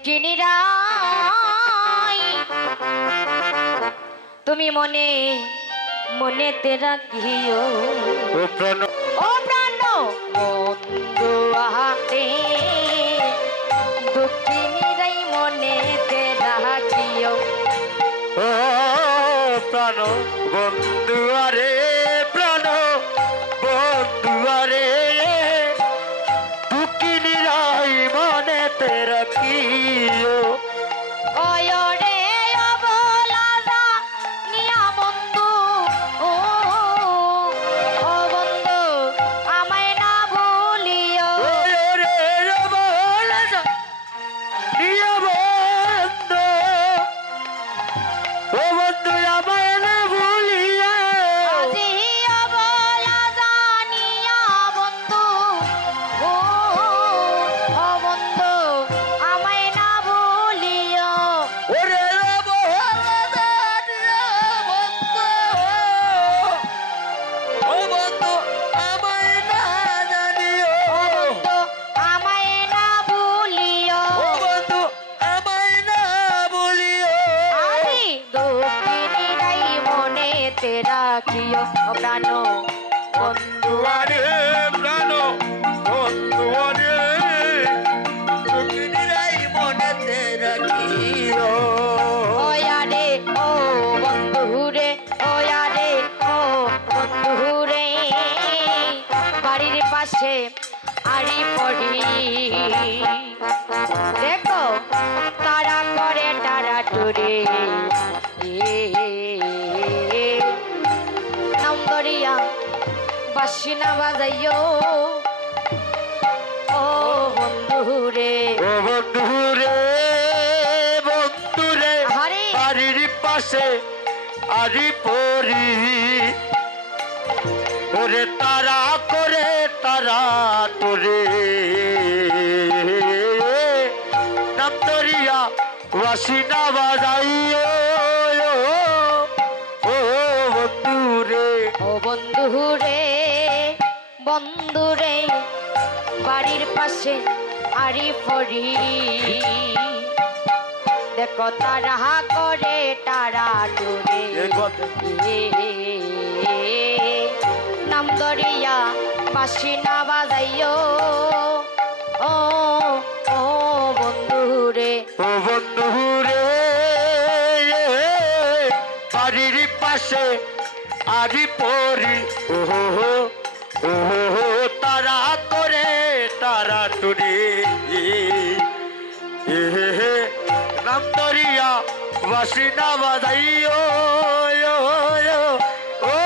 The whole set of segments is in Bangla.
দুঃখিনীরা তুমি মনে মনেতে রাখিও ও প্রাণ বন্ধু আহাতে দুঃখিনীরাই মনেতে রাখিও ও প্রাণ বন্ধু আরে প্রাণ বন্ধু আরে দুঃখিনীরাই মনেতে রাখিও ওরে অবলাদা নিয়া বন্ধু ও বন্ধু আমায় না ভুলিও রে বলা নিয়া বন্ধু ও বন্ধু আমায় না ভুলিয়া আজি অবলাদা নিয়া বন্ধু ও বন্ধু আমায় না ভুলিও ওরে বলা নিয়া বন্ধু ও বন্ধু আমায় না জানিও বন্ধু আমায় না ভুলিও ও বন্ধু আমায় না বলিও আরে দুঃখিনীরাই মনেতে রাখিও প্রাণ বন্ধু আরে প্রাণ বন্ধু আরে দুঃখিনীরাই মনেতে রাখিও ওয়ারে ও বন্ধু রে ওয়ারে ও বন্ধু রে বাড়ির পাশে আড়ি পড়ি দেখো তারা করে তারা টুরে নামদরিয়া বাসিনা বাজাইও ও বন্ধু রে ও বন্ধু রে বন্ধু রে হরে বাড়ির পাশে আড়ি পড়ি ওরে তারা করে তারা তোরে নাম তরিয়া বাসিনা বাজাইও ও বন্ধু রে ও বন্ধু রে বন্ধু রে বাড়ির পাশে আড়ি পড়ি দেখো তারা করে তারা ডুরে নাম দরিয়া বাসিনা বাজাইও ও ও বন্ধু রে ও বন্ধু রে বাড়ির পাশে আড়ি পড়ি ও তারা করে তারা টুরি নাম তরিয়া বাসিনা বাজাইও ও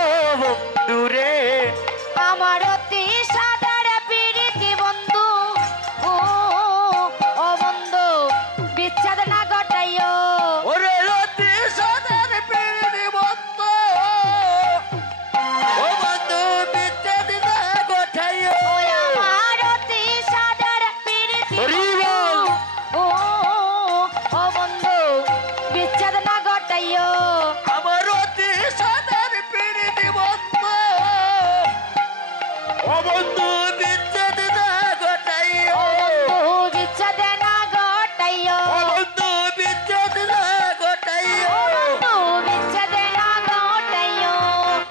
বন্ধু রে আমার অতি সাদার প্রীতি বন্ধু ও ও বন্ধু বিচ্ছেদ না ঘটাইও ওরে রতি সাদার পেরে বন্ধু ও বন্ধু বিচ্ছেদ না গোঠাইও ও আমার অতি সাদার প্রীতি হরি বল। ও ও বন্ধু বিচ্ছেদ না ঘটাইও আমার অতি সাদার পেরে বন্ধু ও বন্ধু বিচ্ছেদ না গোঠাইও ও বন্ধু বিচ্ছেদ না ঘটাইও ও বন্ধু বিচ্ছেদ না গোঠাইও ও বন্ধু বিচ্ছেদ না ঘটাইও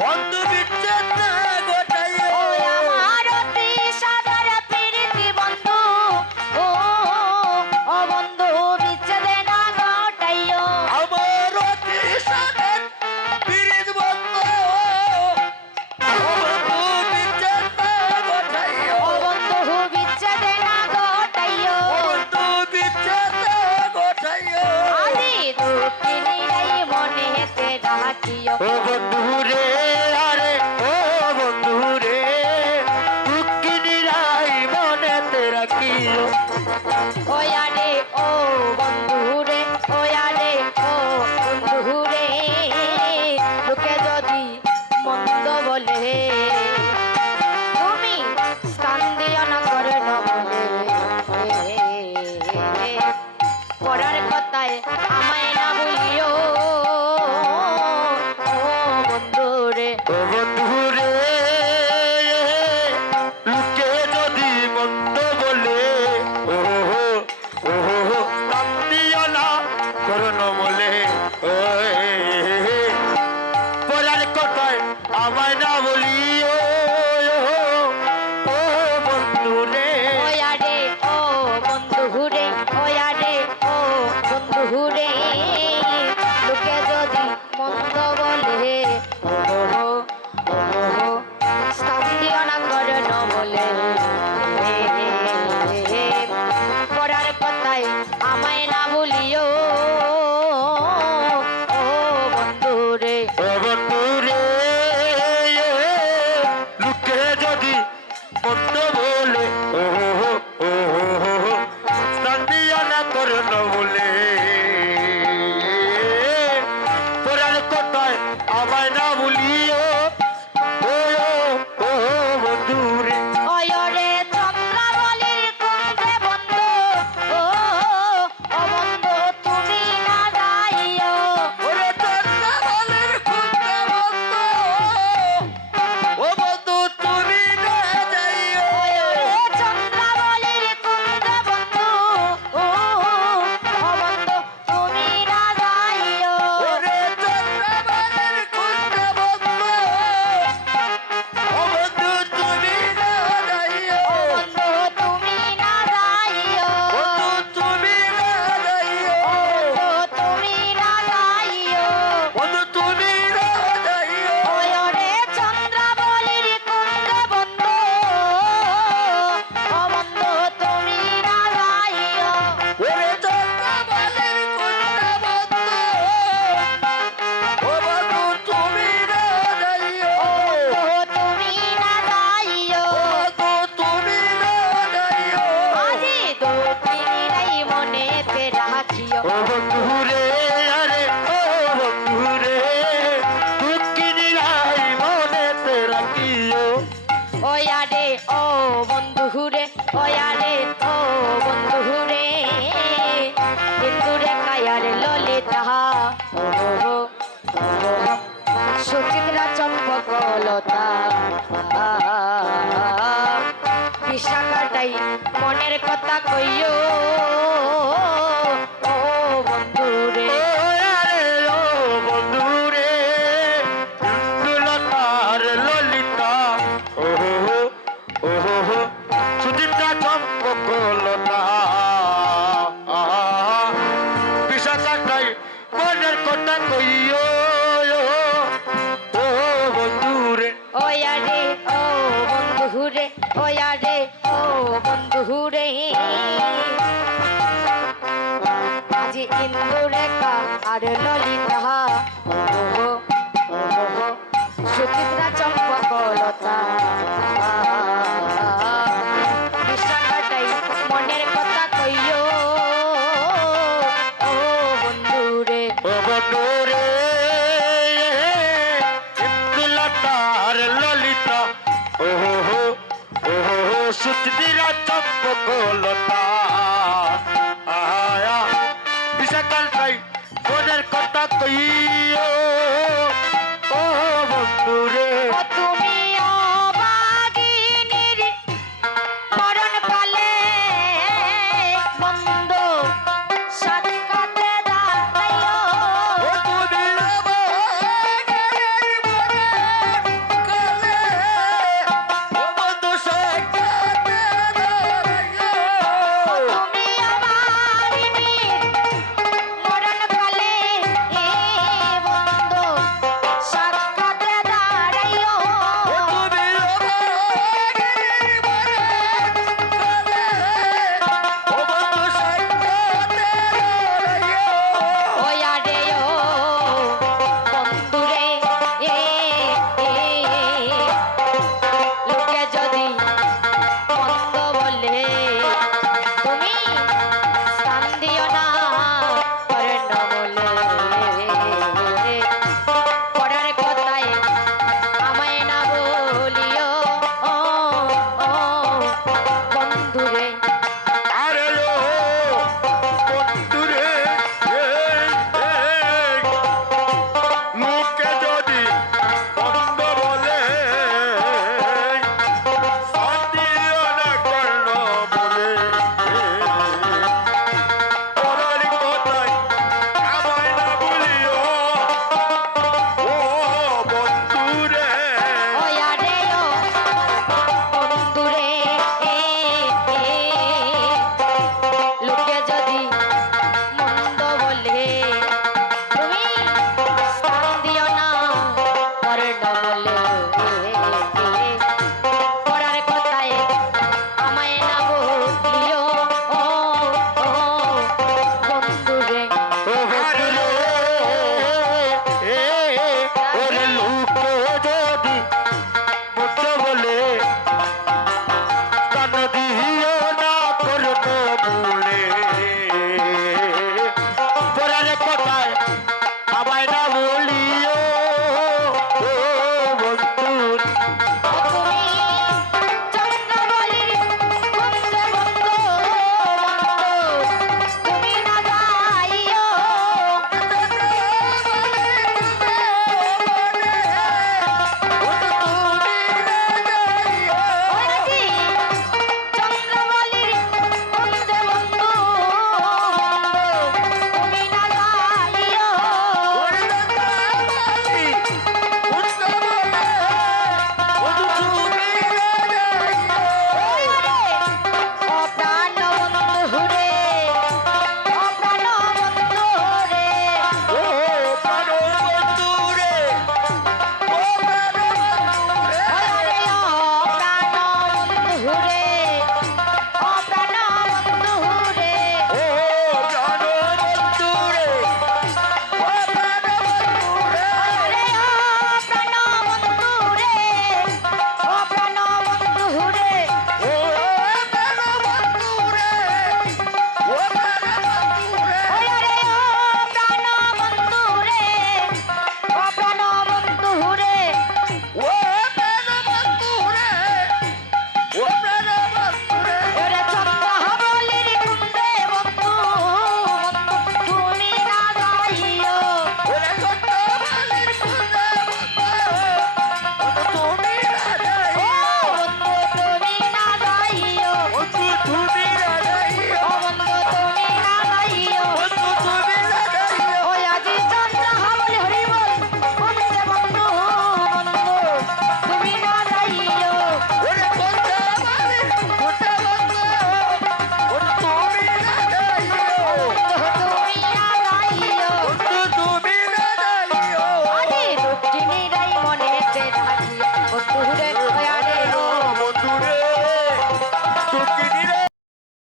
বন্ধু বিচ্ছেদ না গোঠাইও ও আমার অতি সাদার প্রীতি বন্ধু ও ও বন্ধু বিচ্ছেদ না ঘটাইও আমার অতি সাদার পেরে বন্ধু ও বন্ধু বিচ্ছেদ না গোঠাইও ও বন্ধু বিচ্ছেদ না ঘটাইও বন্ধু বিচ্ছেদ না গোঠাইও আদি দুঃখিনীরাই মনেতে রাখিও ও বন্ধু রে আরে ও বন্ধু রে দুঃখিনীরাই মনেতে রাখিও ওয়ারে ও বন্ধু রে ওয়ারে ও বন্ধু রে লোকে যদি মন্দ বলে তুমি স্থান দিও না করে না বলে পড়ার কথায় আমায় না বলিও ও বন্ধু রে ও বন্ধু রে লোকে যদি মন্দ বলে ও করল বলে পুরাণ কথায় আমায় না ভুলিও ও ও বন্ধু রে ওরে চন্দ্রাবলীর কুঞ্জে বন্ধু ও ও বন্ধু তুমি না যাইও ওরে চন্দ্রাবলীর কুঞ্জে বন্ধু ও বন্ধু তুমি না যাইও ওরে চন্দ্রাবলীর কুঞ্জে বন্ধু ও ও বন্ধু তুমি না যাইও ওরে চন্দ্রাবলীর কুঞ্জে বন্ধু ও বন্ধু তুমি না যাইও বন্ধু তুমি না যাইও বন্ধু তুমি না যাইও তুমি না যাইও বন্ধু তুমি না যাইও ওরে চন্দ্রাবলীর কুঞ্জে বন্ধু ও বন্ধু তুমি না যাইও ওরে চন্দ্রাবলীর কুঞ্জে বন্ধু ও বন্ধু তুমি না যাইও তুমি না যাইও বন্ধু তুমি না যাইও আজি দুঃখিনীরাই মনেতে রাখিও ও বন্ধু রে আরে ও বন্ধু রে দুঃখিনী লাই মনেতে রাখিও ওয়ারে ও বন্ধু রে ওয়ারে ও বন্ধু রে হিন্দুরে কায়ার ললিতা সুচিত্রা চম্পকলতা বিশাখাটাই মনের কথা কইও ও বন্ধু রে ও আরে ও বন্ধু রে দুলতার ললিতা ও হো সুচিত্রা চম্পকলতা বিশাখাটাই মনের কথা কইও ও বন্ধু রে ওয়ারে ও বন্ধু রে ওয়ারে ও বন্ধু রে আজি ইন্দুরেখা আর ললিতা সুচিত্রা চম্পকলতা বিশাখাটাই মনের কথা কইও ও বন্ধু রে ও বন্ধু রে দুলতার ললিতা ও হো সুচিত্রা চম্পকলতা আয়া বিশাখাটাই মনের কথা কইও ও বন্ধু রে ও